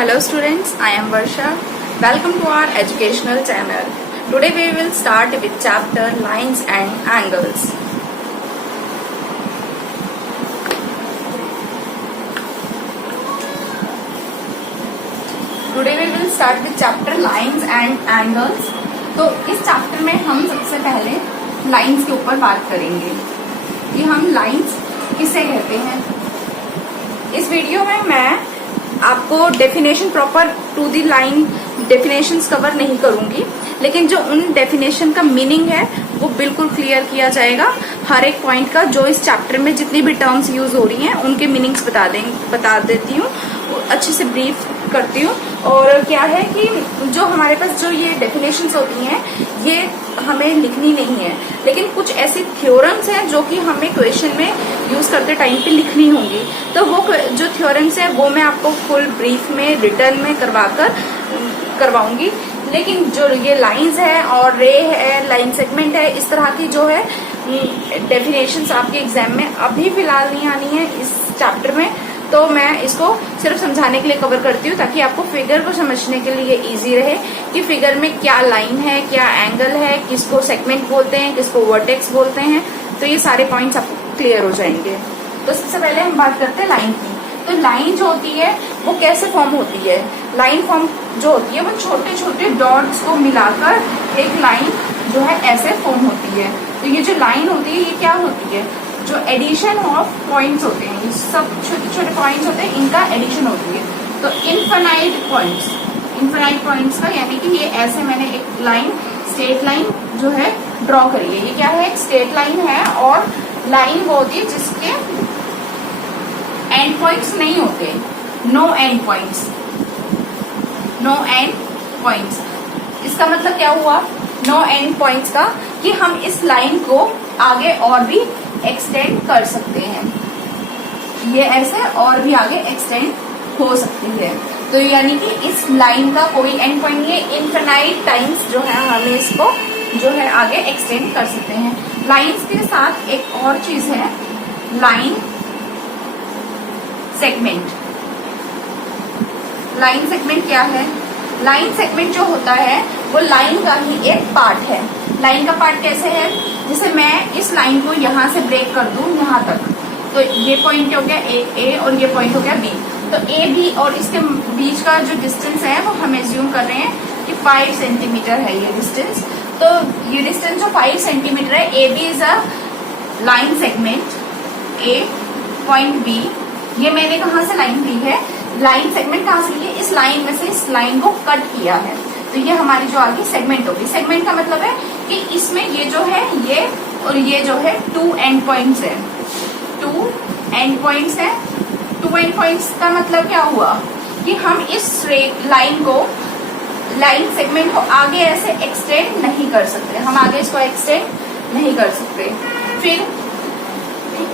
Hello students, I am Varsha. Welcome to our educational channel. Today we will start with chapter Lines and Angles. Today we will start with chapter Lines and Angles. तो इस chapter में हम सबसे पहले lines के ऊपर बात करेंगे कि हम लाइंस किसे कहते हैं। इस वीडियो में मैं आपको definition proper to the line definitions cover नहीं करूंगी, लेकिन जो उन डेफिनेशन का मीनिंग है वो बिल्कुल क्लियर किया जाएगा। हर एक पॉइंट का जो इस चैप्टर में जितनी भी टर्म्स यूज हो रही हैं उनके मीनिंग्स बता देती हूँ, अच्छे से ब्रीफ करती हूँ। और क्या है कि जो हमारे पास जो ये डेफिनेशंस होती हैं ये हमें लिखनी नहीं है, लेकिन कुछ ऐसी थ्योरम्स हैं जो कि हमें क्वेश्चन में यूज करते टाइम पे लिखनी होंगी। तो वो जो थ्योरम्स है वो मैं आपको फुल ब्रीफ में रिटर्न में करवाऊंगी। लेकिन जो ये लाइंस है और रे है, लाइन सेगमेंट है, इस तरह की जो है डेफिनेशंस आपके एग्जाम में अभी फिलहाल नहीं आनी है इस चैप्टर में। तो मैं इसको सिर्फ समझाने के लिए कवर करती हूँ ताकि आपको फिगर को समझने के लिए इजी रहे कि फिगर में क्या लाइन है, क्या एंगल है, किसको सेगमेंट बोलते हैं, किसको वर्टेक्स बोलते हैं। तो ये सारे पॉइंट्स आपको क्लियर हो जाएंगे। तो सबसे पहले हम बात करते हैं लाइन की। तो लाइन जो होती है वो कैसे फॉर्म होती है। लाइन फॉर्म जो होती है वो छोटे छोटे डॉट्स को मिलाकर एक लाइन जो है ऐसे फॉर्म होती है। तो ये जो लाइन होती है ये क्या होती है, जो एडिशन ऑफ पॉइंट्स होते हैं, ये सब छोटे छोटे पॉइंट्स होते हैं, इनका एडिशन होती है। तो इनफाइनाइट पॉइंट्स का यानी कि ये ऐसे मैंने एक लाइन स्ट्रेट लाइन जो है ड्रॉ करी है। ये क्या है, एक स्ट्रेट लाइन है और लाइन वो होती है जिसके एंड पॉइंट्स नहीं होते, नो एंड पॉइंट्स। इसका मतलब क्या हुआ नो एंड पॉइंट्स का, कि हम इस लाइन को आगे और भी एक्सटेंड कर सकते हैं। ये ऐसे और भी आगे एक्सटेंड हो सकती है। तो यानी कि इस लाइन का कोई एंड पॉइंट नहीं है, इनफिनाइट टाइम्स जो है हम इसको जो है आगे एक्सटेंड कर सकते हैं। लाइंस के साथ एक और चीज है लाइन सेगमेंट। लाइन सेगमेंट क्या है? लाइन सेगमेंट जो होता है वो लाइन का ही एक पार्ट है। लाइन का पार्ट कैसे है, जैसे मैं इस लाइन को यहाँ से ब्रेक कर दूं यहाँ तक, तो ये पॉइंट हो गया ए और ये पॉइंट हो गया बी। तो ए बी और इसके बीच का जो डिस्टेंस है वो हम एज्यूम कर रहे हैं कि 5 सेंटीमीटर है ये डिस्टेंस। तो ये डिस्टेंस जो 5 सेंटीमीटर है, A B is a line segment A point B. ये मैंने कहाँ से लाइन ली है, लाइन सेगमेंट कहाँ से ली है, इस लाइन में से इस लाइन को कट किया है। तो ये हमारी जो आगे सेगमेंट होगी। सेगमेंट का मतलब है कि इसमें ये जो है ये और ये जो है 2 एंड पॉइंट्स है, 2 एंड पॉइंट्स है। 2 एंड पॉइंट्स का मतलब क्या हुआ कि हम इस लाइन को, लाइन सेगमेंट को आगे ऐसे एक्सटेंड नहीं कर सकते, हम आगे इसको एक्सटेंड नहीं कर सकते। फिर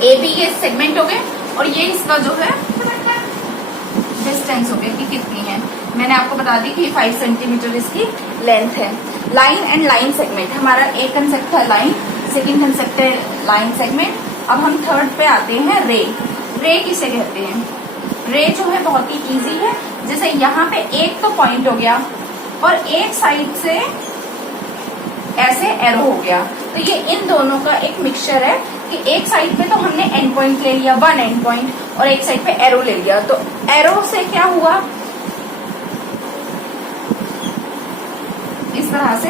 ए बी ये सेगमेंट हो गए और ये इसका जो है डिस्टेंस हो गया कि कितनी है, मैंने आपको बता दी कि 5 सेंटीमीटर इसकी लेंथ है। लाइन एंड लाइन सेगमेंट हमारा एक कंसेप्ट था लाइन, सेकंड कंसेप्ट है लाइन सेगमेंट। अब हम थर्ड पे आते हैं रे। रे किसे कहते हैं? रे जो है बहुत ही इजी है। जैसे यहाँ पे एक तो पॉइंट हो गया और एक साइड से ऐसे एरो हो गया, तो ये इन दोनों का एक मिक्सचर है कि एक साइड पे तो हमने एंड पॉइंट ले लिया, 1 एंड पॉइंट, और एक साइड पे एरो ले लिया। तो एरो से क्या हुआ, इस तरह से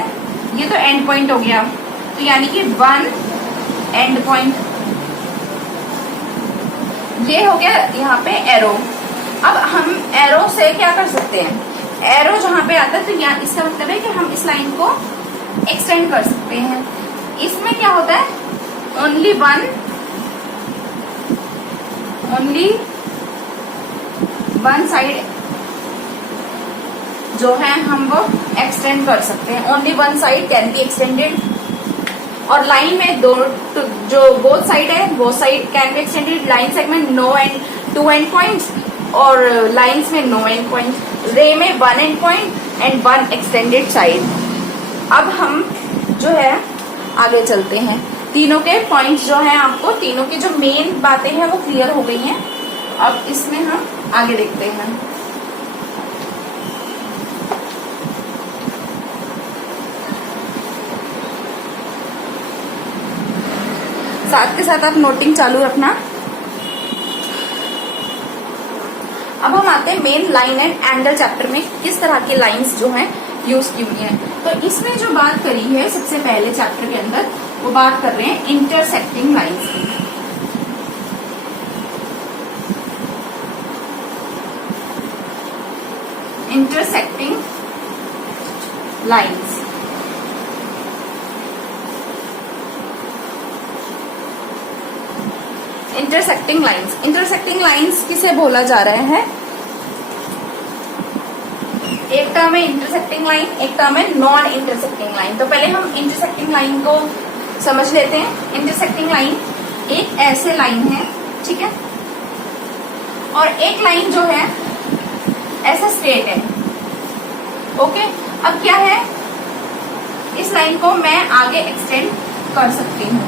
ये तो एंड पॉइंट हो गया, तो यानी कि 1 एंड पॉइंट, ये हो गया यहाँ पे एरो। अब हम एरो से क्या कर सकते हैं, एरो जहां पे आता है तो यहाँ इसका मतलब है कि हम इस लाइन को एक्सटेंड कर सकते हैं। इसमें क्या होता है, ओनली वन साइड जो है हम वो एक्सटेंड कर सकते हैं, only one side can be extended. और लाइन में दो जो बोथ साइड है वो side can be extended. Line segment no end 2 end points और लाइंस में नो एंड पॉइंट। रे में 1 end point and 1 extended side. अब हम जो है आगे चलते हैं, तीनों के पॉइंट्स जो हैं, आपको तीनों की जो मेन बातें हैं वो क्लियर हो गई हैं। अब इसमें हम आगे देखते हैं। साथ के साथ आप नोटिंग चालू रखना। अब हम आते हैं main line and angle chapter में, किस तरह की लाइंस जो हैं यूज की हुई हैं। तो इसमें जो बात करी है सबसे पहले चैप्टर के अंदर, वो बात कर रहे हैं इंटरसेक्टिंग लाइंस की। Intersecting lines, intersecting lines, intersecting lines किसे बोला जा रहा है? एक टर्म है इंटरसेक्टिंग लाइन, एक टर्म है नॉन इंटरसेक्टिंग लाइन। तो पहले हम इंटरसेक्टिंग लाइन को समझ लेते हैं। इंटरसेक्टिंग लाइन एक ऐसे लाइन है, ठीक है, और एक लाइन जो है ऐसा स्ट्रेट है। ओके, अब क्या है, इस लाइन को मैं आगे एक्सटेंड कर सकती हूँ,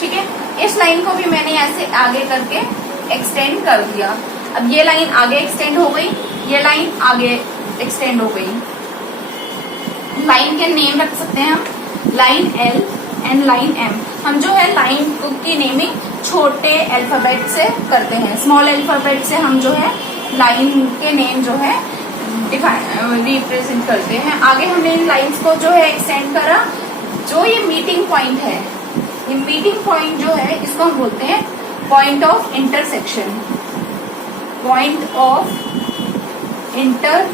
ठीक है। इस लाइन को भी मैंने ऐसे आगे करके एक्सटेंड कर दिया। अब ये लाइन आगे एक्सटेंड हो गई, ये लाइन आगे एक्सटेंड हो गई। लाइन के नेम रख सकते हैं हम, line L and line M. हम जो है लाइन की नेमिंग छोटे अल्फाबेट से करते हैं, स्मॉल अल्फाबेट से हम जो है लाइन के नेम जो है रिप्रेजेंट करते हैं। आगे हमने इन लाइंस को जो है एक्सटेंड करा। जो ये मीटिंग पॉइंट है, ये मीटिंग पॉइंट जो है इसको हम बोलते हैं point of intersection, point of intersection.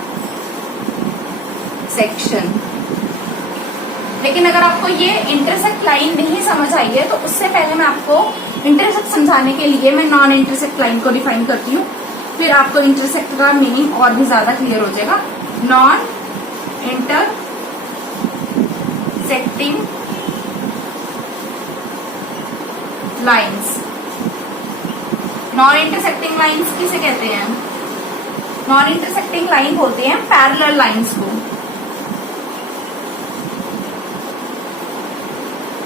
लेकिन अगर आपको ये इंटरसेक्ट लाइन नहीं समझ आई है तो उससे पहले मैं आपको इंटरसेक्ट समझाने के लिए मैं नॉन इंटरसेक्ट लाइन को डिफाइन करती हूँ, फिर आपको इंटरसेक्ट का मीनिंग और भी ज्यादा क्लियर हो जाएगा। Non intersecting lines, non intersecting lines किसे कहते हैं? नॉन इंटरसेक्टिंग लाइन बोलते हैं पैरेलल लाइंस को।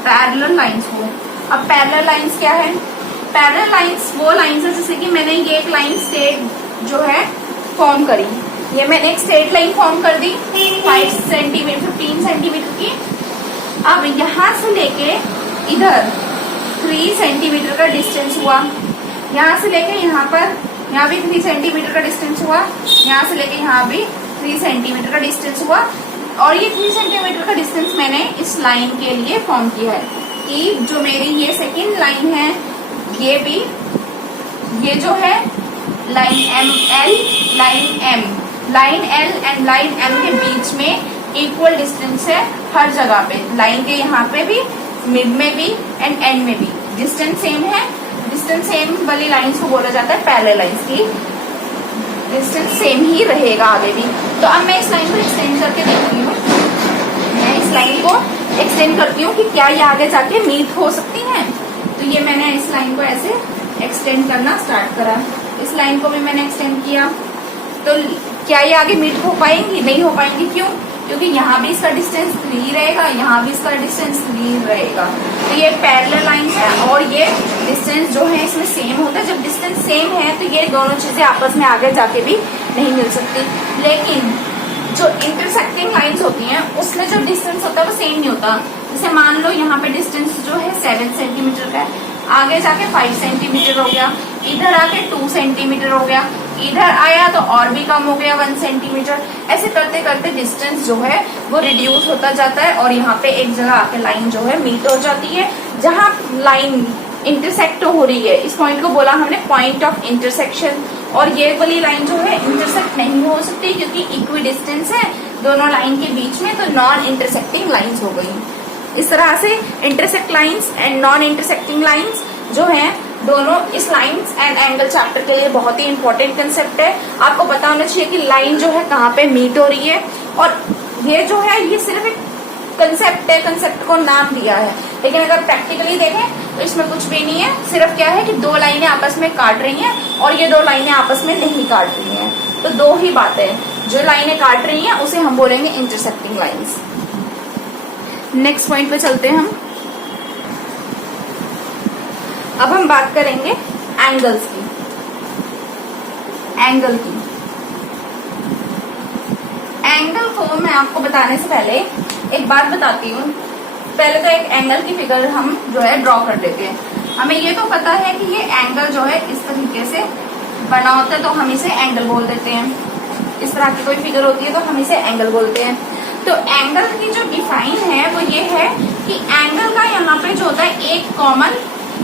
पैरेलल लाइंस को, अब पैरेलल लाइंस क्या है? पैरेलल लाइंस वो लाइंस है, जैसे कि मैंने ये एक लाइन स्ट्रेट जो है फॉर्म करी, ये मैंने एक स्ट्रेट लाइन फॉर्म कर दी 5 सेंटीमीटर 15 सेंटीमीटर की। अब यहां से लेके इधर 3 सेंटीमीटर का डिस्टेंस हुआ, यहाँ से लेके यहाँ पर, यहाँ भी 3 सेंटीमीटर का डिस्टेंस हुआ, यहाँ से लेके यहाँ भी 3 सेंटीमीटर का डिस्टेंस हुआ। और ये 3 सेंटीमीटर का डिस्टेंस मैंने इस लाइन के लिए फॉर्म किया है कि जो मेरी ये सेकेंड लाइन है, ये भी, ये जो है line M L, line L and line M के बीच में इक्वल डिस्टेंस है हर जगह पे, लाइन के यहाँ पे भी, मिड में भी एंड एंड में भी डिस्टेंस सेम है। डिस्टेंस सेम वाली लाइंस को बोला जाता है पैरेलल लाइंस की, डिस्टेंस सेम ही रहेगा आगे भी। तो अब मैं इस लाइन को एक्सटेंड करके देखती हूँ, मैं इस लाइन को एक्सटेंड करती हूँ कि क्या ये आगे जाके मीट हो सकती है। तो ये मैंने इस लाइन को ऐसे एक्सटेंड करना स्टार्ट करा, इस लाइन को भी मैंने एक्सटेंड किया। तो क्या ये आगे मीट हो पाएंगी? नहीं हो पाएंगी। क्यों? क्योंकि यहाँ भी इसका डिस्टेंस 3 रहेगा, यहाँ भी इसका डिस्टेंस 3 रहेगा। तो ये पैरेलल लाइन है और ये डिस्टेंस जो है इसमें सेम होता है। जब डिस्टेंस सेम है तो ये दोनों चीजें आपस में आगे जाके भी नहीं मिल सकती। लेकिन जो इंटरसेक्टिंग लाइंस होती हैं उसमें जो डिस्टेंस होता है वो सेम नहीं होता। जैसे मान लो यहाँ पे डिस्टेंस जो है 7 सेंटीमीटर का है, आगे जाके 5 सेंटीमीटर हो गया, इधर आके 2 सेंटीमीटर हो गया, इधर आया तो और भी कम हो गया 1 सेंटीमीटर। ऐसे करते करते डिस्टेंस जो है वो रिड्यूस होता जाता है और यहाँ पे एक जगह आके लाइन जो है मीट हो जाती है। जहाँ लाइन इंटरसेक्ट हो रही है, इस पॉइंट को बोला हमने पॉइंट ऑफ इंटरसेक्शन। और ये वाली लाइन जो है इंटरसेक्ट नहीं हो सकती क्योंकि इक्वी डिस्टेंस है दोनों लाइन के बीच में, तो नॉन इंटरसेक्टिंग लाइंस हो गई। इस तरह से intersect lines and non intersecting lines जो हैं दोनों इस लाइंस एंड एंगल चैप्टर के लिए बहुत ही इंपॉर्टेंट कंसेप्ट है। आपको पता होना चाहिए कि लाइन जो है कहाँ पे मीट हो रही है। और ये जो है ये सिर्फ एक कंसेप्ट है, कंसेप्ट को नाम दिया है, लेकिन अगर प्रैक्टिकली देखें तो इसमें कुछ भी नहीं है। सिर्फ क्या है कि 2 लाइनें आपस में काट रही हैं और ये 2 लाइनें आपस में नहीं काट रही हैं। तो 2 ही बातें, जो लाइनें काट रही हैं उसे हम बोलेंगे इंटरसेक्टिंग लाइंस। नेक्स्ट पॉइंट पे चलते हैं हम। अब हम बात करेंगे एंगल्स की, एंगल की। एंगल को मैं आपको बताने से पहले एक बात बताती हूँ। पहले तो एक एंगल की फिगर हम जो है ड्रॉ कर देते हैं। हमें ये तो पता है कि ये एंगल जो है इस तरीके से बना होता है, तो हम इसे एंगल बोल देते हैं। इस तरह की कोई फिगर होती है तो हम इसे एंगल बोलते हैं। तो एंगल की जो डिफाइन है वो ये है कि एंगल का यहाँ पे जो होता है एक कॉमन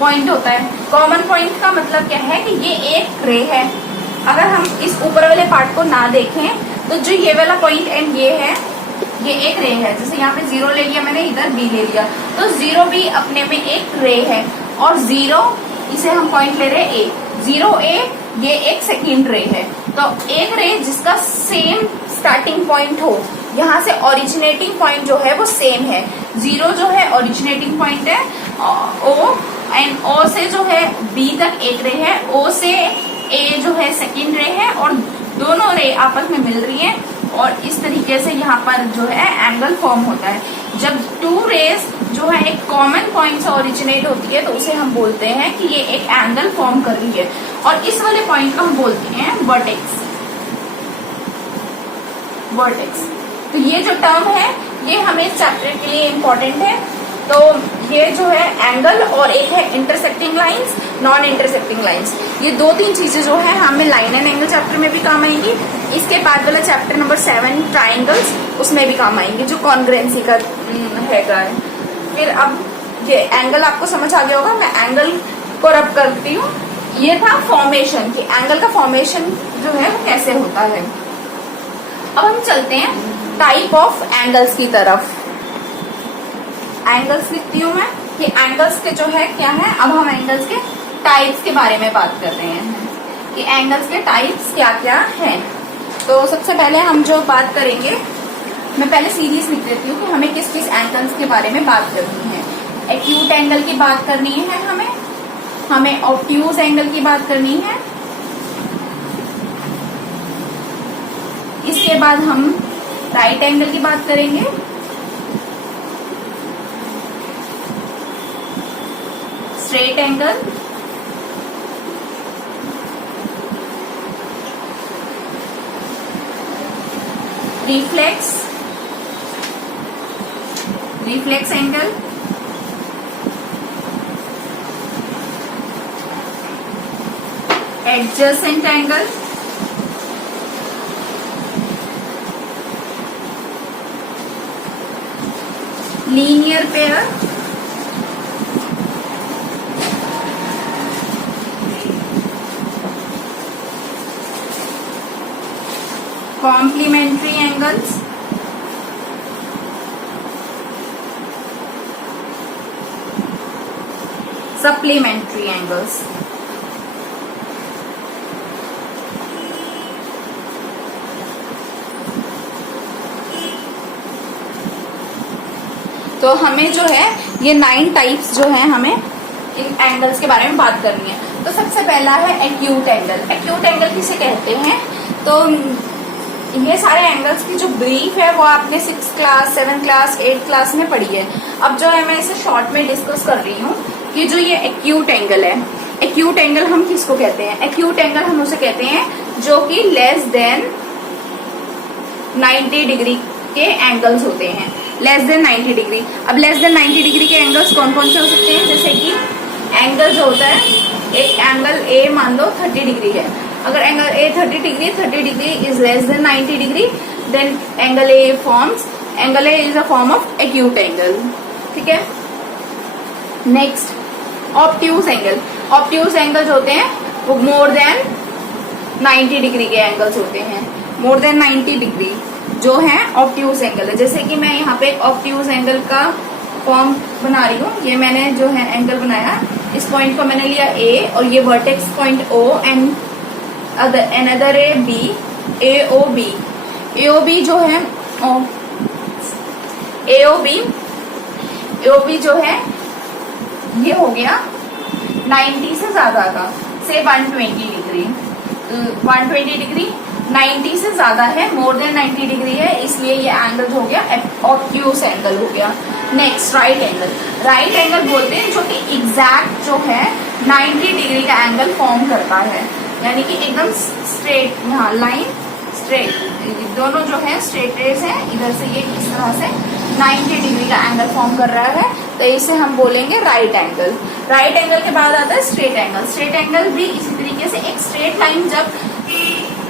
पॉइंट होता है। कॉमन पॉइंट का मतलब क्या है कि ये एक रे है। अगर हम इस ऊपर वाले पार्ट को ना देखें तो जो ये वाला पॉइंट एंड ये है, ये एक रे है। जैसे यहाँ पे 0 ले लिया मैंने, इधर B ले लिया, तो 0 भी अपने में एक रे है और 0 इसे हम पॉइंट ले रहे हैं A। 0A ये एक सेकेंड रे है। तो एक रे जिसका सेम स्टार्टिंग पॉइंट हो, यहाँ से ओरिजिनेटिंग पॉइंट जो है वो सेम है। 0 जो है ओरिजिनेटिंग पॉइंट है O, एंड O से जो है B तक एक रे है, O से A जो है सेकेंड रे है, और दोनों रे आपस में मिल रही है और इस तरीके से यहाँ पर जो है एंगल फॉर्म होता है। जब टू रेज जो है एक कॉमन पॉइंट से ओरिजिनेट होती है तो उसे हम बोलते हैं कि ये एक एंगल फॉर्म कर रही है, और इस वाले पॉइंट को हम बोलते हैं वर्टेक्स। वर्टेक्स, तो ये जो टर्म है ये हमें इस चैप्टर के लिए इम्पोर्टेंट है। तो ये जो है एंगल और एक है intersecting lines, non intersecting lines. ये 2-3 चीजें जो है हमें लाइन एंड एंगल चैप्टर में भी काम आएंगी। इसके बाद वाला चैप्टर नंबर 7 ट्राइंगल्स, उसमें भी काम आएंगे जो कॉन्ग्रुएंसी का है। फिर अब ये एंगल आपको समझ आ गया होगा, मैं एंगल को रब करती हूँ। ये था फॉर्मेशन कि एंगल का फॉर्मेशन जो है वो कैसे होता है। अब हम चलते हैं टाइप ऑफ एंगल्स की तरफ। एंगल्स लिखती हूँ मैं कि एंगल्स के जो है क्या है। अब हम एंगल्स के टाइप्स के बारे में बात कर रहे हैं कि एंगल्स के टाइप्स क्या क्या हैं। तो सबसे पहले हम जो बात करेंगे, मैं पहले सीरीज लिख देती हूँ कि हमें किस किस एंगल्स के बारे में बात करनी है। एक्यूट एंगल की बात करनी है, हमें ऑब्ट्यूज एंगल की बात करनी है। इसके बाद हम राइट एंगल की बात करेंगे। Straight angle, reflex angle, adjacent angle, linear pair, complementary angles, supplementary angles. तो हमें जो है ये 9 टाइप्स जो है हमें इन एंगल्स के बारे में बात करनी है। तो सबसे पहला है एक्यूट एंगल। एक्यूट एंगल किसे कहते हैं? तो ये सारे एंगल्स की जो ब्रीफ है वो आपने 6th class, 7th class, 8th class में पढ़ी है। अब जो है मैं इसे शॉर्ट में डिस्कस कर रही हूँ कि जो ये एक्यूट एंगल है, एक्यूट एंगल हम किसको कहते हैं? एक्यूट एंगल हम उसे कहते हैं जो कि लेस देन 90 डिग्री के एंगल्स होते हैं। Less than 90 degree. अब लेस देन 90 डिग्री के एंगल्स कौन कौन से हो सकते हैं? जैसे कि एंगल जो होता है, एक एंगल ए मान लो 30 डिग्री है। अगर angle A 30 degree is less than 90 degree, then angle A forms, angle A is a form of acute angle. ठीक है। Next obtuse angle. Obtuse angles होते हैं वो मोर देन 90 डिग्री के एंगल्स होते हैं। मोर देन 90 डिग्री जो है ऑब्ट्यूज एंगल है। जैसे कि मैं यहाँ पे ऑब्ट्यूज एंगल का फॉर्म बना रही हूँ। ये मैंने जो है एंगल बनाया, इस पॉइंट को मैंने लिया ए और ये vertex point O and another A B, AOB। AOB जो है AOB जो है ये हो गया 90 से ज्यादा का, से 120 डिग्री। 120 डिग्री 90 से ज्यादा है, मोर देन 90 डिग्री है, इसलिए ये एंगल हो गया ऑब्ट्यूज एंगल हो गया। Next right angle. Right angle बोलते हैं जो कि एग्जैक्ट जो है 90 डिग्री का एंगल फॉर्म करता है, यानी कि एकदम स्ट्रेट, यहाँ लाइन स्ट्रेट, दोनों जो है स्ट्रेट रेज है, इधर से ये इस तरह से 90 डिग्री का एंगल फॉर्म कर रहा है, तो इसे हम बोलेंगे राइट एंगल। राइट एंगल के बाद आता है स्ट्रेट एंगल। स्ट्रेट एंगल भी इसी तरीके से एक स्ट्रेट लाइन जब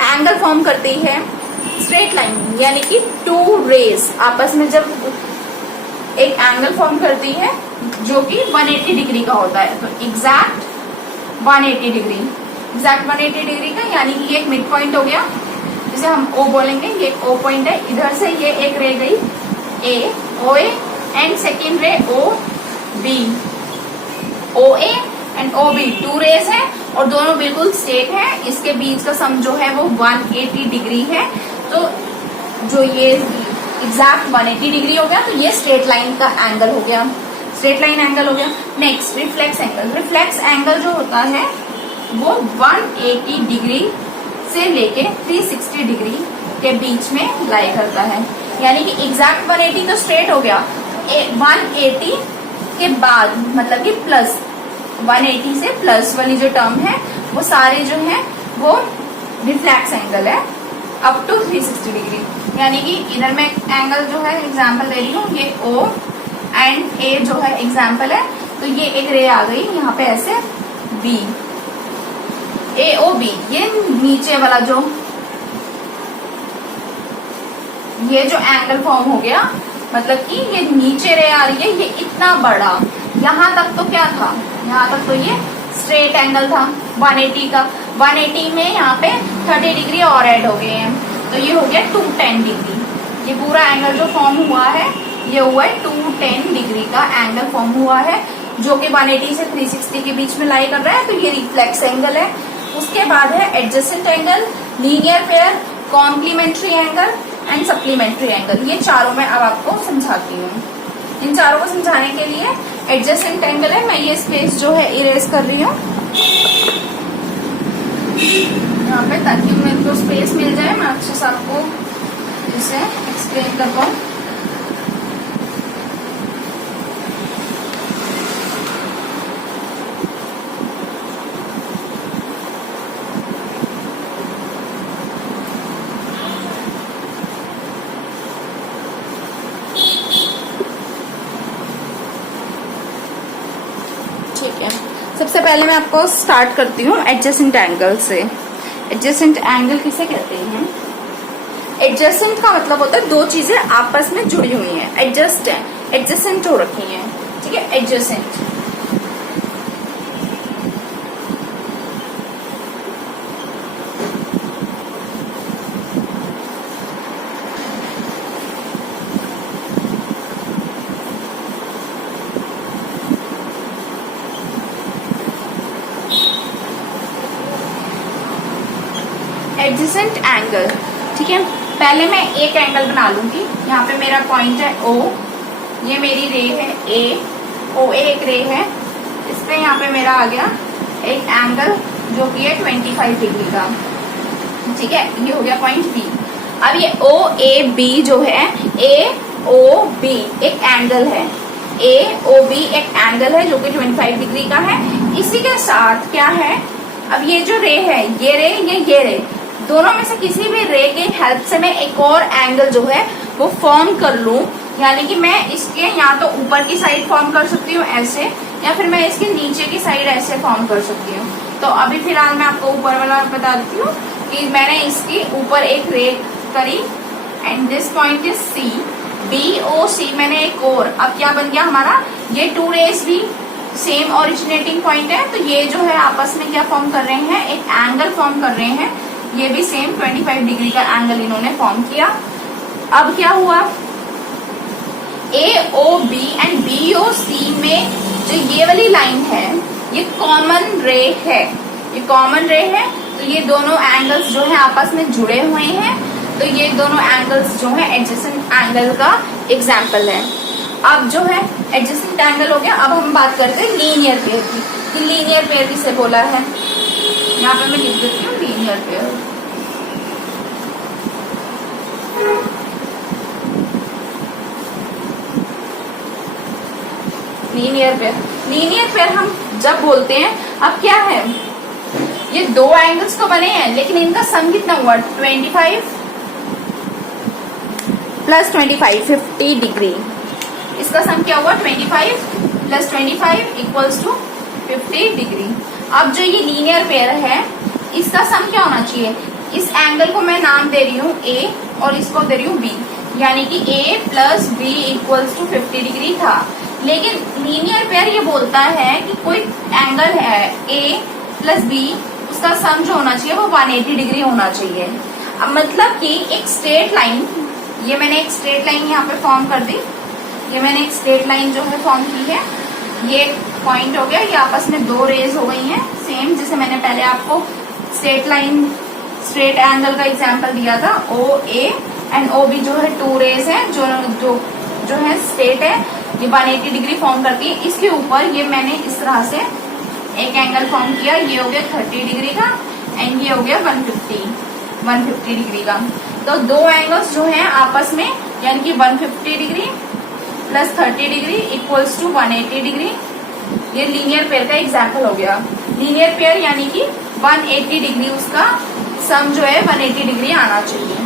एंगल फॉर्म करती है, स्ट्रेट लाइन यानी कि टू रेज आपस में जब एक एंगल फॉर्म करती है जो कि 180 डिग्री का होता है, तो एग्जैक्ट 180 डिग्री, एग्जैक्ट 180 डिग्री का, यानी कि ये एक मिड पॉइंट हो गया जिसे हम O बोलेंगे। ये O पॉइंट है, इधर से ये एक रे गई A, OA and second ray OB, OA and OB, two rays है और दोनों बिल्कुल स्ट्रेट है। इसके बीच का सम जो है वो 180 डिग्री है, तो जो ये एग्जैक्ट 180 डिग्री हो गया, तो ये स्ट्रेट लाइन का एंगल हो गया, स्ट्रेट लाइन एंगल हो गया। Next reflex angle. Reflex angle जो होता है वो 180 डिग्री से लेके 360 डिग्री के बीच में लाई करता है, यानी कि एग्जैक्ट 180 तो स्ट्रेट हो गया, 180 के बाद मतलब कि प्लस 180 से प्लस वाली जो टर्म है वो सारे जो है वो रिफ्लेक्स एंगल है अप टू 360 डिग्री। यानी कि इधर मैं एंगल जो है एग्जांपल दे रही हूँ, ये O एंड A जो है एग्जांपल है, तो ये एक रे आ गई यहाँ पे ऐसे B, AOB, ये नीचे वाला जो ये जो एंगल फॉर्म हो गया, मतलब कि ये नीचे रे आ रही है, ये इतना बड़ा, यहाँ तक तो क्या था, यहाँ तक तो ये स्ट्रेट एंगल था 180 का, 180 में यहाँ पे 30 डिग्री और ऐड हो गए हैं, तो ये हो गया 210 डिग्री। ये पूरा एंगल जो फॉर्म हुआ है ये हुआ है 210 डिग्री का एंगल फॉर्म हुआ है, जो कि 180 से 360 के बीच में लाई कर रहा है, तो ये रिफ्लेक्स एंगल है। उसके बाद है adjacent angle, linear pair, complementary angle and supplementary angle. ये चारों मैं अब आपको समझाती हूँ। इन चारों को समझाने के लिए एडजेसेंट एंगल है, मैं ये स्पेस जो है इरेज कर रही हूँ यहाँ पे, ताकि मेरे को स्पेस मिल जाए, मैं अच्छे से आपको इसे एक्सप्लेन कर पाऊँ। ठीक है, सबसे पहले मैं आपको स्टार्ट करती हूँ एडजेसेंट एंगल से। एडजेसेंट एंगल किसे कहते हैं? एडजेसेंट का मतलब होता है दो चीजें आपस में जुड़ी हुई हैं, एडजस्ट है, एडजेसेंट हो रखी हैं, ठीक है, एडजेसेंट। एडजेसेंट एंगल, ठीक है, पहले मैं एक एंगल बना लूंगी। यहाँ पे मेरा पॉइंट है O, ये मेरी रे है A, OA एक रे है, इस पे यहाँ पे मेरा आ गया एक एंगल जो कि है 25 डिग्री का, ठीक है, ये हो गया पॉइंट B। अब ये OAB जो है, AOB एक एंगल है, AOB एक एंगल है जो कि 25 डिग्री का है। इसी के साथ क्या है, अब ये जो रे है, ये रे, दोनों में से किसी भी रे के हेल्प से मैं एक और एंगल जो है वो फॉर्म कर लूं, यानी कि मैं इसके या तो ऊपर की साइड फॉर्म कर सकती हूँ ऐसे, या फिर मैं इसके नीचे की साइड ऐसे फॉर्म कर सकती हूँ। तो अभी फिलहाल मैं आपको ऊपर वाला बता देती हूँ कि मैंने इसकी ऊपर एक रे करी and this point is C, BOC मैंने एक और, अब क्या बन गया हमारा, ये टू रेज भी सेम ओरिजिनेटिंग पॉइंट है, तो ये जो है आपस में क्या फॉर्म कर रहे हैं, एक एंगल फॉर्म कर रहे हैं, ये भी सेम 25 डिग्री का एंगल इन्होंने फॉर्म किया। अब क्या हुआ, AOB एंड BOC में जो ये वाली लाइन है ये कॉमन रे है, ये कॉमन रे है, तो ये दोनों एंगल्स जो है आपस में जुड़े हुए हैं, तो ये दोनों एंगल्स जो है एडजेसेंट एंगल का एग्जाम्पल है। अब जो है एडजेसेंट एंगल हो गया, अब हम बात करते हैं लीनियर पेयर की, कि लीनियर पेयर किसे बोला है। यहाँ पे मैं लिख देती हूँ लीनियर पेयर। लीनियर पेयर हम जब बोलते हैं, अब क्या है, ये दो एंगल्स तो बने हैं लेकिन इनका सम कितना हुआ, 25 प्लस 25 50 डिग्री। इसका सम क्या हुआ 25 प्लस 25 इक्वल्स टू 50 डिग्री। अब जो ये लीनियर पेयर है इसका सम क्या होना चाहिए, इस एंगल को मैं नाम दे रही हूँ ए और इसको दे रही हूँ बी, यानी कि A plus B equals to 50 degree था। लेकिन लीनियर पेयर ये बोलता है कि कोई एंगल है ए प्लस बी, उसका सम जो होना चाहिए वो 180 डिग्री होना चाहिए। अब मतलब कि एक स्ट्रेट लाइन, ये मैंने एक स्ट्रेट लाइन यहाँ पे फॉर्म कर दी, ये मैंने एक स्ट्रेट लाइन जो है फॉर्म की है, ये पॉइंट हो गया, ये आपस में दो रेज हो गई हैं सेम, जैसे मैंने पहले आपको स्ट्रेट लाइन स्ट्रेट एंगल का एग्जांपल दिया था। ओ ए एंड ओ बी जो है टू रेज है जो है स्ट्रेट है, ये 180 डिग्री फॉर्म करती है। इसके ऊपर ये मैंने इस तरह से एक एंगल फॉर्म किया, ये हो गया 30 डिग्री का एंड ये हो गया 150 डिग्री का। तो दो एंगल्स जो हैं आपस में, यानी कि 150 degree plus 30 degree equals to 180 degree, ये लीनियर पेयर का एग्जाम्पल हो गया। लीनियर पेयर यानी कि 180 डिग्री, उसका सम जो है 180 डिग्री आना चाहिए।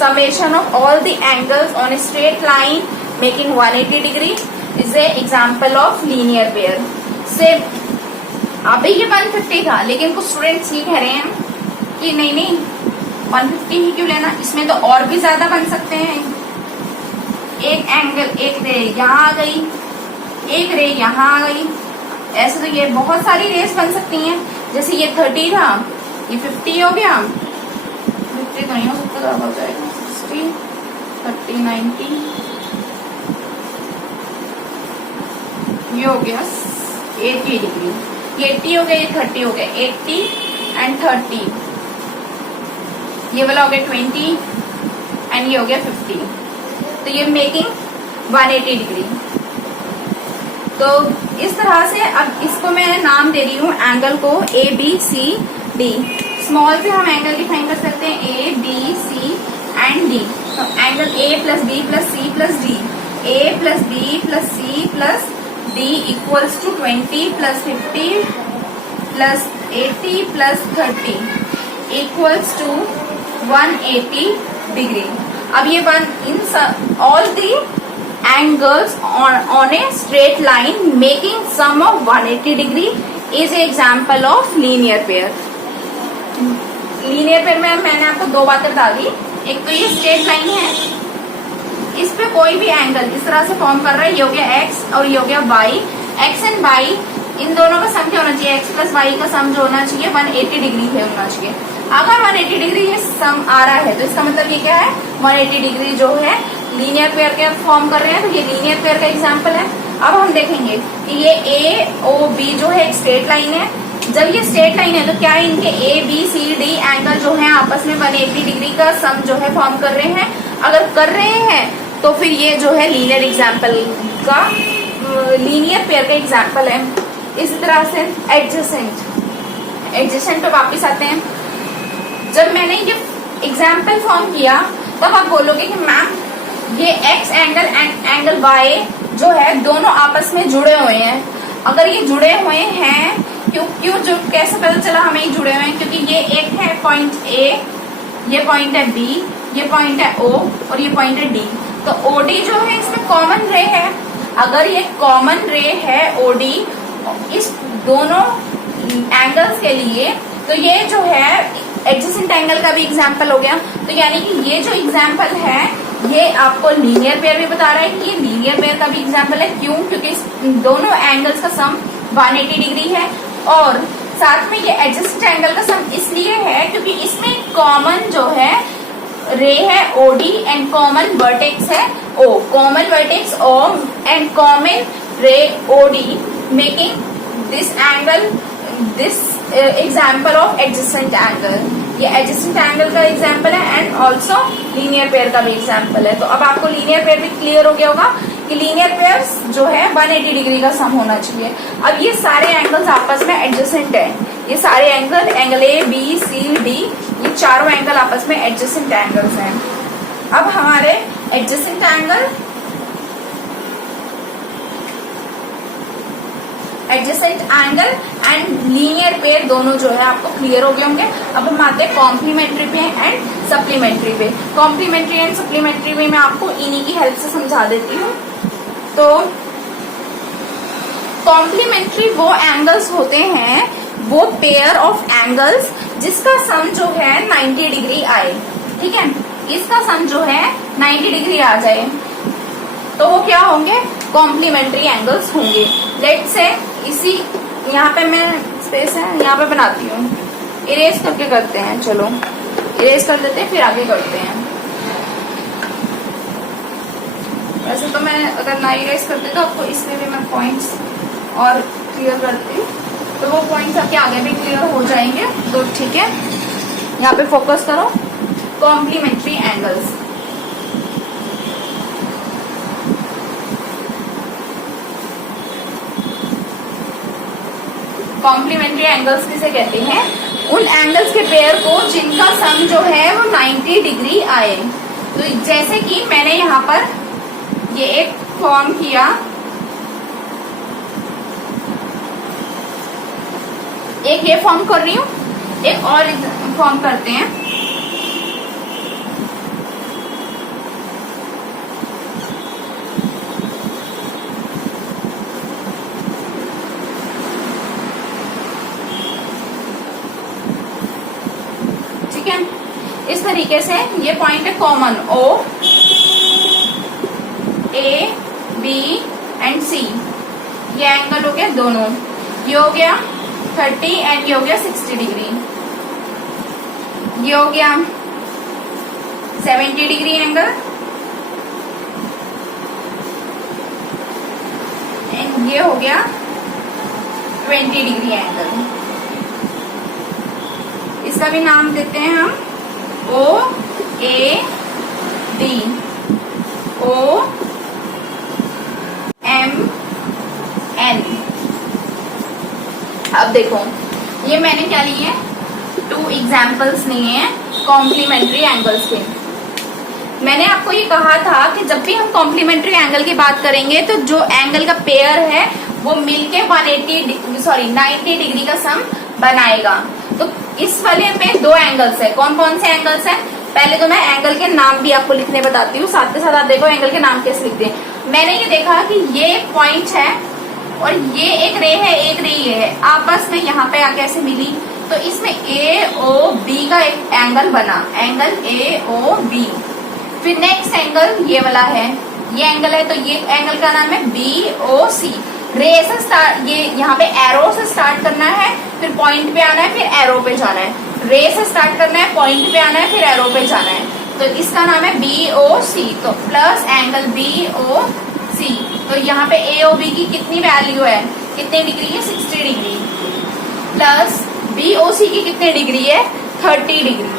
Summation of all the angles on a straight line making 180 degree is a example of linear pair. से अभी ये 150 था, लेकिन कुछ स्टूडेंट्स ये कह रहे हैं कि नहीं 150 ही क्यों लेना, इसमें तो और भी ज्यादा बन सकते हैं। एक एंगल, एक रे यहाँ आ गई, एक रे यहाँ आ गई, ऐसे तो ये बहुत सारी रेस बन सकती हैं। जैसे ये 30 था, ये 50 हो गया, 50 तो नहीं हो सकता, ज्यादा हो जाएगा, 60 30 90, ये हो गया 80 डिग्री, ये 80 हो गया, ये 30 हो गया, 80 एंड 30, ये वाला हो गया 20 एंड ये हो गया 50, तो ये मेकिंग 180 डिग्री। तो इस तरह से अब इसको मैं नाम दे रही हूँ angle A B B C डी। स्मॉल से हम एंगल डिफाइन कर सकते हैं A B C and D. तो angle A plus B plus C plus D, A plus B plus C plus D equals to 20 plus 50 plus 80 plus 30 equals to 180 degree. अब ये all the angles on a straight line making sum of 180 degree is an example of linear pair. Linear pair में मैंने आपको दो बातें बता दी, एक तो ये स्ट्रेट लाइन है, इस पे कोई भी एंगल इस तरह से फॉर्म कर रहा है, ये हो गया एक्स और ये हो गया वाई। एक्स एंड वाई इन दोनों का सम क्या होना चाहिए, एक्स प्लस वाई का सम जो होना चाहिए 180 डिग्री है होना चाहिए। अगर 180 डिग्री ये सम आ रहा है तो इसका मतलब ये क्या है, 180 डिग्री जो है लीनियर पेयर के फॉर्म कर रहे हैं, तो ये लीनियर पेयर का एग्जांपल है। अब हम देखेंगे कि ये ए ओ बी जो है एक स्ट्रेट लाइन है। जब ये स्ट्रेट लाइन है तो क्या इनके A B C D angle जो है आपस में 180 डिग्री का सम जो है फॉर्म कर रहे हैं। अगर कर रहे हैं तो फिर ये जो है लीनियर एग्जाम्पल का लीनियर पेयर का एग्जाम्पल है। इस तरह से एडजेसेंट पे वापिस आते हैं। जब मैंने ये एग्जाम्पल फॉर्म किया तब आप बोलोगे कि मैम ये X angle and angle Y जो है दोनों आपस में जुड़े हुए हैं। अगर ये जुड़े हुए हैं क्यों जो कैसे पता चला हमें जुड़े हुए हैं, क्योंकि ये एक है पॉइंट ए, ये पॉइंट है बी, ये पॉइंट है ओ और ये पॉइंट है डी। तो ओडी जो है इसमें कॉमन रे है। अगर ये कॉमन रे है ओडी इस दोनों एंगल्स के लिए, तो ये जो है एडजेसेंट एंगल का भी एग्जाम्पल हो गया। तो यानी कि ये जो एग्जाम्पल है ये आपको लीनियर पेयर भी बता रहा है कि ये लीनियर पेयर का भी एग्जाम्पल है। क्यों? क्योंकि इस दोनों एंगल्स का सम 180 डिग्री है और साथ में ये एडजेसेंट एंगल का सम इसलिए है क्योंकि इसमें कॉमन जो है रे है ओडी एंड कॉमन वर्टेक्स है O, common vertex O and common ray OD making this angle this example of adjacent angle. ये एडजेसेंट एंगल का एग्जाम्पल है एंड ऑल्सो लीनियर पेयर का भी एग्जाम्पल है। तो अब आपको लीनियर पेयर भी क्लियर हो गया होगा कि लीनियर पेयर्स जो है 180 डिग्री का सम होना चाहिए। अब ये सारे एंगल्स आपस में एडजेसेंट है, ये सारे angle A B C D ये चारों एंगल आपस में एडजेसेंट एंगल्स हैं। अब हमारे adjacent angle and linear pair दोनों जो है आपको क्लियर हो गए होंगे। अब हम आते हैं कॉम्प्लीमेंट्री पे एंड सप्लीमेंट्री पे। कॉम्प्लीमेंट्री एंड सप्लीमेंट्री पे मैं आपको इन्हीं की हेल्प से समझा देती हूँ। तो कॉम्प्लीमेंट्री वो एंगल्स होते हैं, वो पेयर ऑफ एंगल्स जिसका सम जो है 90 डिग्री आए। ठीक है, इसका सम जो है 90 डिग्री आ जाए तो वो क्या होंगे, कॉम्प्लीमेंट्री एंगल्स होंगे। लेट्स से इसी यहाँ पे मैं स्पेस है यहाँ पे बनाती हूँ, इरेज करके करते हैं। चलो इरेज कर देते हैं फिर आगे करते हैं। वैसे तो मैं अगर ना इरेज करती तो आपको इसमें भी मैं पॉइंट्स और क्लियर करती हूँ, तो वो पॉइंट्स आपके आगे भी क्लियर हो जाएंगे। तो ठीक है, यहाँ पे फोकस करो, कॉम्प्लीमेंट्री एंगल्स। कॉम्प्लीमेंट्री एंगल्स किसे कहते हैं, उन एंगल्स के पेयर को जिनका सम जो है वो 90 डिग्री आए। तो जैसे कि मैंने यहाँ पर ये एक फॉर्म किया, एक ये फॉर्म कर रही हूँ, एक और फॉर्म करते हैं। ठीक है, इस तरीके से ये पॉइंट है common, O A B and C, ये एंगल हो गया दोनों, ये हो गया 30 एंड ये हो गया 60 डिग्री, ये हो गया 70 डिग्री एंगल एंड ये हो गया 20 डिग्री एंगल। इसका भी नाम देते हैं हम O A D, O M N. अब देखो ये मैंने क्या लिए हैं, 2 एग्जाम्पल्स लिए हैं कॉम्प्लीमेंट्री एंगल्स के। मैंने आपको ये कहा था कि जब भी हम कॉम्प्लीमेंट्री एंगल की बात करेंगे तो जो एंगल का पेयर है वो मिलके 90 डिग्री का सम बनाएगा। तो इस वाले में 2 एंगल्स है, कौन कौन से एंगल्स हैं, पहले तो मैं एंगल के नाम भी आपको लिखने बताती हूँ, साथ के साथ आप देखो एंगल के नाम कैसे लिखते हैं। मैंने ये देखा कि ये एक पॉइंट है और ये एक रे है, एक रे ये है, आपस में यहाँ पे आके ऐसे मिली, तो इसमें ए ओ बी का एक एंगल बना, एंगल ए ओ बी। फिर नेक्स्ट एंगल ये वाला है, ये एंगल है, तो ये एंगल का नाम है बी ओ सी। रे से स्टार्ट, ये यहाँ पे एरो से स्टार्ट करना है, फिर पॉइंट पे आना है, फिर एरो पे जाना है। रे से स्टार्ट करना है, पॉइंट पे आना है, फिर एरो पे जाना है, तो इसका नाम है बी ओ सी। तो प्लस एंगल बी ओ सी, तो यहाँ पे ए ओ बी की कितनी वैल्यू है, कितने डिग्री है, 60 डिग्री, प्लस बी ओ सी की कितने डिग्री है, 30 डिग्री।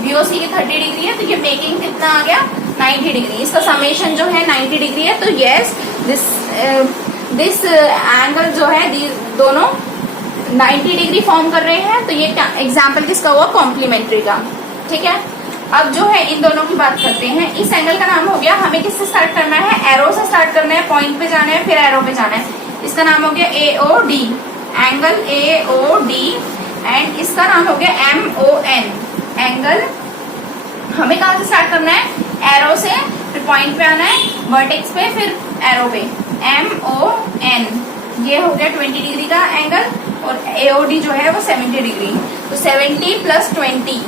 बी ओ सी की 30 डिग्री है, तो ये मेकिंग कितना आ गया, 90 डिग्री। इसका समेशन जो है 90 डिग्री है। तो यस, दिस एंगल जो है दोनों 90 डिग्री फॉर्म कर रहे हैं। तो ये एग्जाम्पल किसका हुआ, कॉम्प्लीमेंट्री का। ठीक है, अब जो है इन दोनों की बात करते हैं। इस एंगल का नाम हो गया, हमें किससे स्टार्ट करना है, एरो से स्टार्ट करना है, पॉइंट पे जाना है, फिर एरो पे जाना है। इसका नाम हो गया A O D, angle A O D, and इसका नाम हो गया एम ओ एन, एंगल हमें कहाँ से स्टार्ट करना है, एरो से, फिर पॉइंट पे आना है, वर्टेक्स पे, फिर एरो पे, एम ओ एन। ये हो गया 20 डिग्री का एंगल और एओडी जो है वो 70 डिग्री। तो 70 प्लस 20,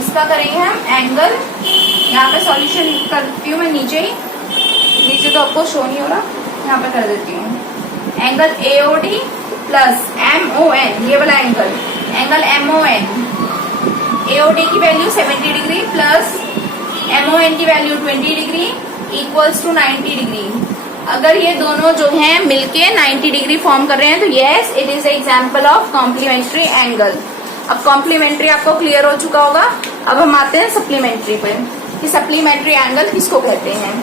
इसका करेंगे हम एंगल। यहाँ पे सॉल्यूशन करती हूँ मैं नीचे ही, नीचे तो आपको शो नहीं हो रहा, यहाँ पे कर देती हूँ। Angle AOD plus M O N, ये वाला angle, angle M O N, AOD की value 70 degree plus M O N की value 20 degree equals to 90 degree. अगर ये दोनों जो हैं मिलके 90 डिग्री फॉर्म कर रहे हैं तो yes, it is example of complementary angle. अब कॉम्प्लीमेंट्री आपको क्लियर हो चुका होगा। अब हम आते हैं सप्लीमेंट्री पे कि सप्लीमेंट्री एंगल किसको कहते हैं।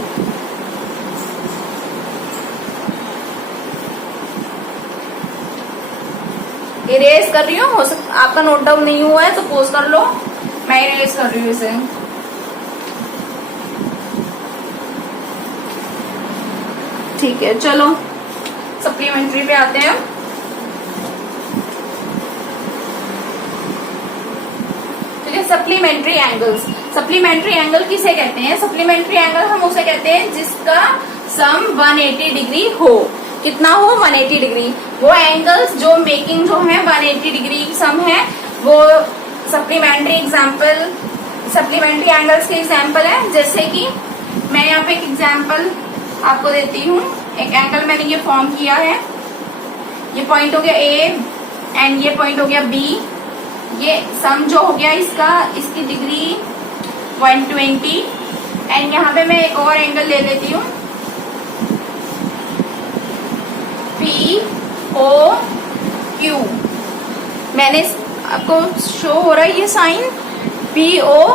इरेज कर रही हूँ, हो सकता आपका नोट डाउन नहीं हुआ है तो पोज कर लो, मैं इरेज कर रही हूँ इसे। ठीक है, चलो सप्लीमेंट्री पे आते हैं। Supplementary angles. सप्लीमेंट्री एंगल किसे कहते हैं? सप्लीमेंट्री एंगल हम उसे कहते हैं जिसका सम 180 डिग्री हो। कितना हो? 180 डिग्री। वो एंगल्स जो मेकिंग जो है 180 डिग्री सम है, वो सप्लीमेंट्री एंगल्स के एग्जाम्पल है। जैसे कि मैं यहाँ पे एक एग्जाम्पल आपको देती हूँ। एक एंगल मैंने ये फॉर्म किया है, ये पॉइंट हो गया ए एंड ये पॉइंट हो गया बी। ये सम जो हो गया इसकी डिग्री 120 एंड यहाँ पे मैं एक और एंगल ले लेती हूँ पी ओ क्यू। मैंने आपको शो हो रहा है ये साइन पी ओ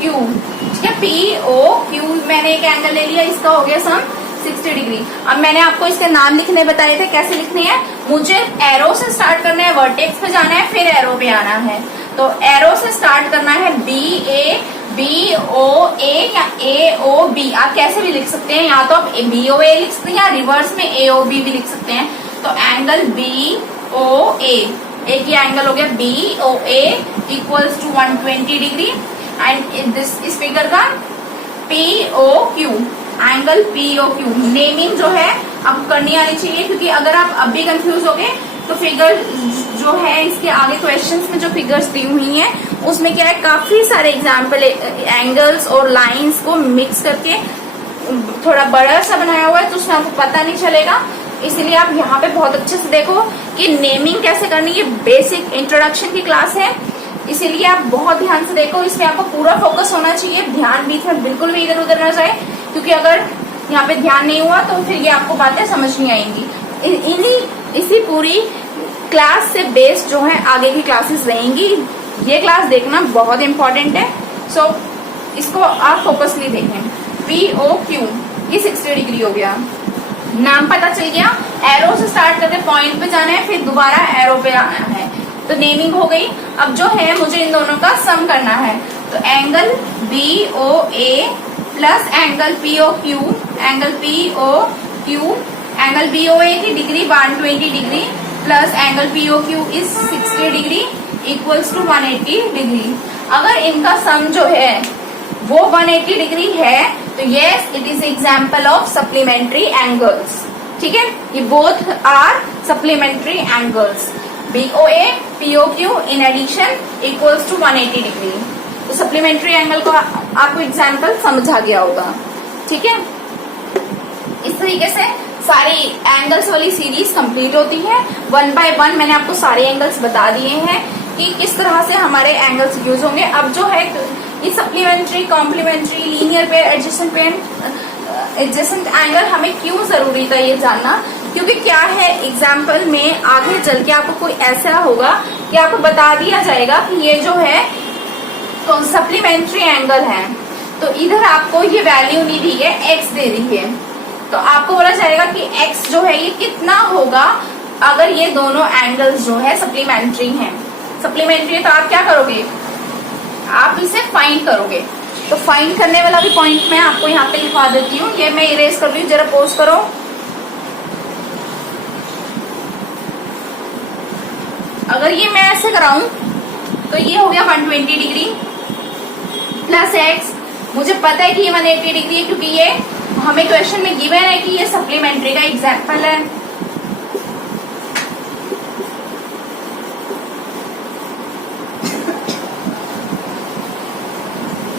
क्यू, ठीक है। पी ओ क्यू मैंने एक एंगल ले लिया, इसका हो गया सम 60 डिग्री। अब मैंने आपको इसके नाम लिखने बताए थे, कैसे लिखने हैं। मुझे एरो से स्टार्ट करना है, वर्टेक्स पे जाना है, फिर एरो पे आना है। तो एरो से स्टार्ट करना है बी ओ ए या ए ओ बी, आप कैसे भी लिख सकते हैं। या तो आप बी ओ ए लिख सकते हैं या रिवर्स में ए ओ बी भी लिख सकते हैं। तो एंगल बी ओ ए, एक ही एंगल हो गया B O A equals to 120 degree and इस फिगर का P O Q, angle P O Q. Naming जो है आपको करनी आनी चाहिए, क्योंकि अगर आप अब भी कंफ्यूज हो गए तो फिगर जो है इसके आगे क्वेश्चंस में जो फिगर्स दी हुई हैं उसमें क्या है, काफी सारे एग्जाम्पल एंगल्स और लाइंस को मिक्स करके थोड़ा बड़ा सा बनाया हुआ है, तो उसमें आपको पता नहीं चलेगा। इसलिए आप यहाँ पे बहुत अच्छे से देखो कि नेमिंग कैसे करनी है। बेसिक इंट्रोडक्शन की क्लास है, इसीलिए आप बहुत ध्यान से देखो। इसमें आपको पूरा फोकस होना चाहिए, ध्यान बीच में बिल्कुल भी इधर उधर ना जाए, क्योंकि अगर यहाँ पे ध्यान नहीं हुआ तो फिर ये आपको बातें समझ नहीं आएंगी। इसी पूरी क्लास से बेस जो है आगे की क्लासेस रहेंगी। ये क्लास देखना बहुत इंपॉर्टेंट है, सो इसको आप फोकसली देखें। पी ओ क्यू ये 60 डिग्री हो गया, नाम पता चल गया। एरो से स्टार्ट करके पॉइंट पे जाना है, फिर दोबारा एरो पे आना है, तो नेमिंग हो गई। अब जो है मुझे इन दोनों का सम करना है, तो angle B O A plus angle P O Q, angle P O Q, angle B O A की degree 120 degree plus angle P O Q is 60 degree equals to 180 degree. अगर इनका सम जो है वो 180 डिग्री है तो yes it is example of supplementary angles, ठीक है। ये both are supplementary angles, B O A P O Q in addition equals to 180 degree. तो सप्लीमेंट्री एंगल को आपको एग्जाम्पल समझ आ गया होगा, ठीक है। इस तरीके से सारी एंगल्स वाली सीरीज कंप्लीट होती है। 1 बाय 1 मैंने आपको सारे एंगल्स बता दिए हैं कि किस तरह से हमारे एंगल्स यूज होंगे। अब जो है ये supplementary, complementary, linear pair, adjacent angle हमें क्यों जरूरी था ये जानना, क्योंकि क्या है एग्जाम्पल में आगे चल के आपको कोई ऐसा होगा कि आपको बता दिया जाएगा कि ये जो है तो सप्लीमेंट्री एंगल है, तो इधर आपको ये वैल्यू नहीं दी है, एक्स दे दी है, तो आपको बोला जाएगा कि एक्स जो है ये कितना होगा अगर ये दोनों एंगल्स जो है सप्लीमेंट्री हैं। सप्लीमेंट्री तो आप क्या करोगे, आप इसे फाइंड करोगे। तो फाइंड करने वाला भी पॉइंट मैं आपको यहाँ पे लिखवा देती हूँ, ये मैं इरेज कर रही हूँ, जरा पोज करो। अगर ये मैं ऐसे कराऊं तो ये हो गया 120 डिग्री प्लस एक्स। मुझे पता है कि ये 180 डिग्री है, क्योंकि ये हमें क्वेश्चन में गिवन है कि ये सप्लीमेंट्री का एग्जाम्पल है।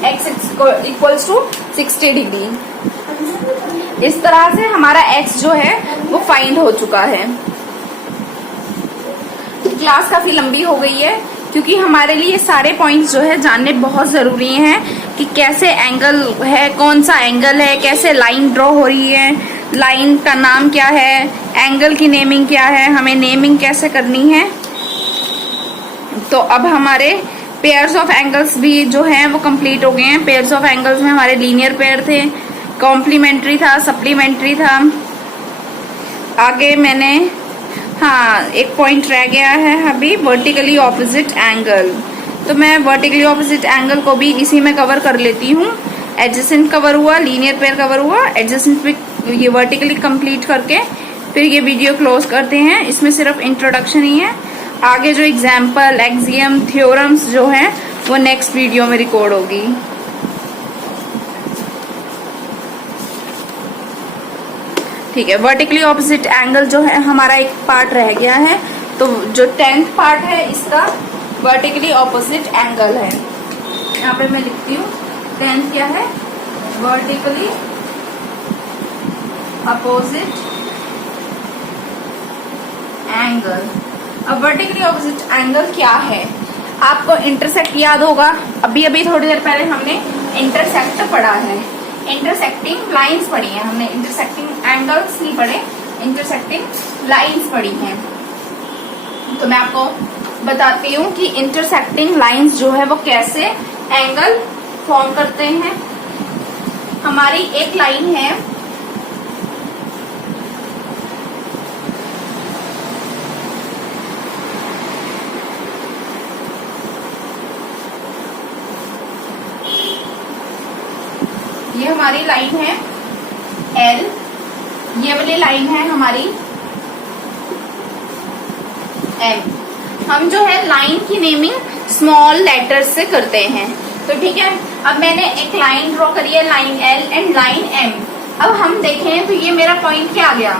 x equals to 60 degree. इस तरह से हमारा x जो है वो फाइंड हो चुका है। क्लास काफी लंबी हो गई है, क्योंकि हमारे लिए सारे पॉइंट्स जो है जानने बहुत जरूरी हैं कि कैसे एंगल है, कौन सा एंगल है, कैसे लाइन ड्रॉ हो रही है, लाइन का नाम क्या है, एंगल की नेमिंग क्या है, हमें नेमिंग कैसे करनी है। तो अब हमारे पेयर्स ऑफ एंगल्स भी जो हैं वो कंप्लीट हो गए हैं। पेयर्स ऑफ एंगल्स में हमारे लीनियर पेयर थे, कॉम्प्लीमेंट्री था, सप्लीमेंट्री था। आगे मैंने एक पॉइंट रह गया है अभी, वर्टिकली ऑपोजिट एंगल। तो मैं वर्टिकली ऑपोजिट एंगल को भी इसी में कवर कर लेती हूँ। एडजेसेंट कवर हुआ, लीनियर पेयर कवर हुआ, एडजेसेंट पे ये वर्टिकली कंप्लीट करके फिर ये वीडियो क्लोज करते हैं। इसमें सिर्फ इंट्रोडक्शन ही है, आगे जो एग्जाम्पल, एक्सियम, थ्योरम्स जो हैं वो नेक्स्ट वीडियो में रिकॉर्ड होगी। ठीक है, वर्टिकली ऑपोजिट एंगल जो है हमारा एक पार्ट रह गया है, तो जो 10th पार्ट है इसका वर्टिकली ऑपोजिट एंगल है। यहाँ पे मैं लिखती हूँ 10th क्या है, वर्टिकली अपोजिट एंगल। अब वर्टिकली ऑपोजिट एंगल क्या है, आपको इंटरसेक्ट याद होगा, अभी अभी थोड़ी देर पहले हमने इंटरसेक्ट पढ़ा है, इंटरसेक्टिंग लाइंस पढ़ी है हमने, इंटरसेक्टिंग एंगल्स नहीं पढ़े, इंटरसेक्टिंग लाइंस पढ़ी हैं। तो मैं आपको बताती हूँ कि इंटरसेक्टिंग लाइंस जो है वो कैसे एंगल फॉर्म करते हैं। हमारी एक लाइन है, ये हमारी लाइन है L, ये वाली लाइन है हमारी M। हम जो है लाइन की नेमिंग स्मॉल लेटर्स से करते हैं। तो ठीक है, अब मैंने एक लाइन ड्रॉ करी है, line L and line M। अब हम देखें तो ये मेरा पॉइंट क्या आ गया,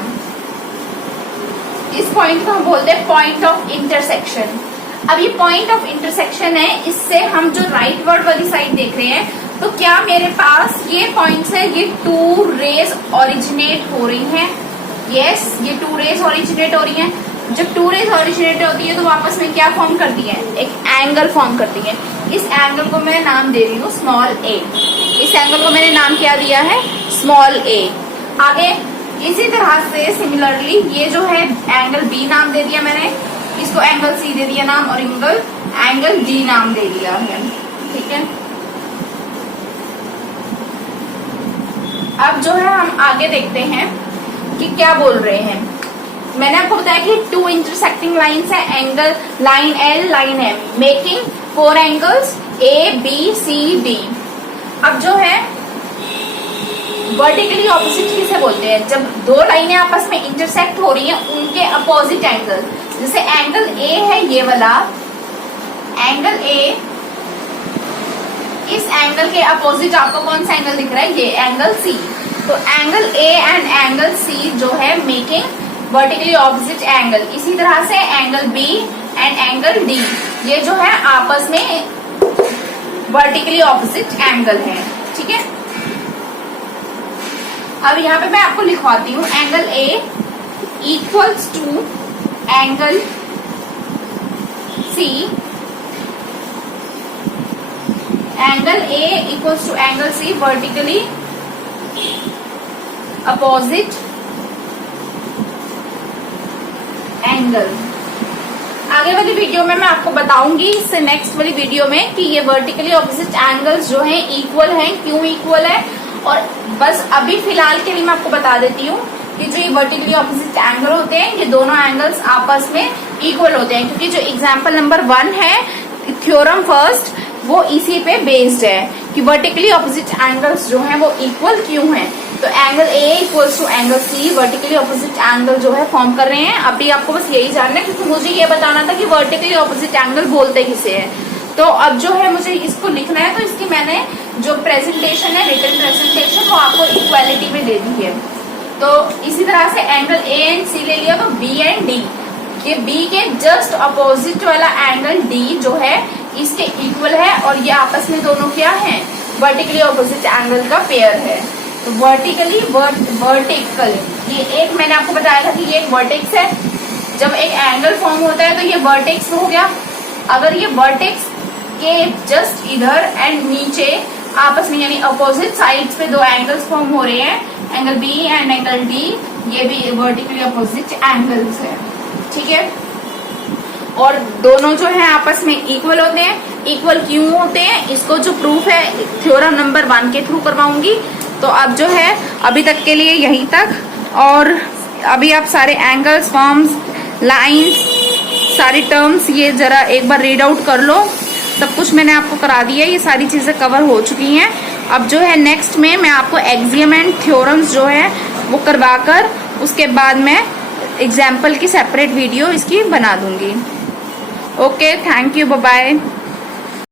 इस पॉइंट को हम बोलते हैं पॉइंट ऑफ इंटरसेक्शन। अब ये पॉइंट ऑफ इंटरसेक्शन है, इससे हम जो राइट वर्ड वाली साइड देख रहे हैं, तो क्या मेरे पास ये पॉइंट से ये 2 रेज ओरिजिनेट हो रही हैं? यस, ये 2 रेज ओरिजिनेट हो रही हैं। जब 2 रेज ओरिजिनेट होती है तो वो आपस में क्या फॉर्म करती है, एक एंगल फॉर्म करती है। इस एंगल को मैं नाम दे रही हूँ स्मॉल a। इस एंगल को मैंने नाम क्या दिया है, स्मॉल a। आगे इसी तरह से सिमिलरली ये जो है एंगल b नाम दे दिया मैंने, इसको एंगल c दे दिया नाम, और एंगल d नाम दे दिया है। ठीक है, अब जो है हम आगे देखते हैं कि क्या बोल रहे हैं। मैंने आपको बताया कि 2 इंटरसेक्टिंग लाइंस है, angle line L, line M, making 4 angles A, B, C, D। अब जो है वर्टिकली ऑपोजिट किसे बोलते हैं, जब 2 लाइनें आपस में इंटरसेक्ट हो रही हैं उनके अपोजिट एंगल। जैसे एंगल A है ये वाला एंगल A, इस एंगल के अपोजिट आपको कौन सा एंगल दिख रहा है, ये एंगल C। तो angle A and angle C जो है मेकिंग वर्टिकली ऑपोजिट एंगल। इसी तरह से angle B and angle D ये जो है आपस में वर्टिकली ऑपोजिट एंगल है। ठीक है, अब यहाँ पे मैं आपको लिखवाती हूँ, angle A equals to angle C, angle A equals to angle C vertically opposite angle. आगे वाली वीडियो में मैं आपको बताऊंगी, इससे नेक्स्ट वाली वीडियो में, कि ये वर्टिकली ऑपोजिट एंगल्स जो हैं इक्वल हैं, क्यों इक्वल है। और बस अभी फिलहाल के लिए मैं आपको बता देती हूँ कि जो ये वर्टिकली ऑपोजिट एंगल होते हैं, ये दोनों एंगल्स आपस में इक्वल होते हैं, क्योंकि जो एग्जाम्पल नंबर 1 है थ्योरम फर्स्ट, वो इसी पे बेस्ड है कि वर्टिकली ऑपोजिट एंगल्स जो हैं वो इक्वल क्यों हैं। तो angle A equals to angle C vertically opposite angle जो है फॉर्म कर रहे हैं। अभी आपको बस यही जानना है, क्योंकि मुझे ये बताना था कि वर्टिकली ऑपोजिट एंगल बोलते किसे हैं। तो अब जो है मुझे इसको लिखना है, तो इसकी मैंने जो प्रेजेंटेशन है, रिटन प्रेजेंटेशन, वो आपको इक्वालिटी में दे दी है। तो इसी तरह से एंगल A एंड C ले लिया, तो B एंड D, ये B के जस्ट अपोजिट वाला एंगल D जो है इसके इक्वल है, और ये आपस में दोनों क्या है, वर्टिकली ऑपोजिट एंगल का पेयर है। तो वर्टिकली वर्टिकल, ये एक मैंने आपको बताया था कि ये एक वर्टेक्स है। जब एक एंगल फॉर्म होता है तो ये वर्टेक्स हो गया। अगर ये वर्टेक्स के जस्ट इधर एंड नीचे आपस में यानी अपोजिट साइड्स पे 2 एंगल्स फॉर्म हो रहे हैं, angle B and angle D, ये भी वर्टिकली अपोजिट एंगल्स है। ठीक है, और दोनों जो है आपस में इक्वल होते हैं। इक्वल क्यों होते हैं, इसको जो प्रूफ है थ्योरम नंबर 1 के थ्रू करवाऊंगी। तो अब जो है अभी तक के लिए यहीं तक, और अभी आप सारे एंगल्स, फॉर्म्स, लाइंस, सारी टर्म्स ये जरा एक बार रीड आउट कर लो। सब कुछ मैंने आपको करा दिया है, ये सारी चीजें कवर हो चुकी हैं। अब जो है नेक्स्ट में मैं आपको एक्सियम एंड थ्योरम्स जो है वो करवाकर उसके बाद मैं एग्जाम्पल की सेपरेट वीडियो इसकी बना दूंगी। Okay, thank you, bye bye.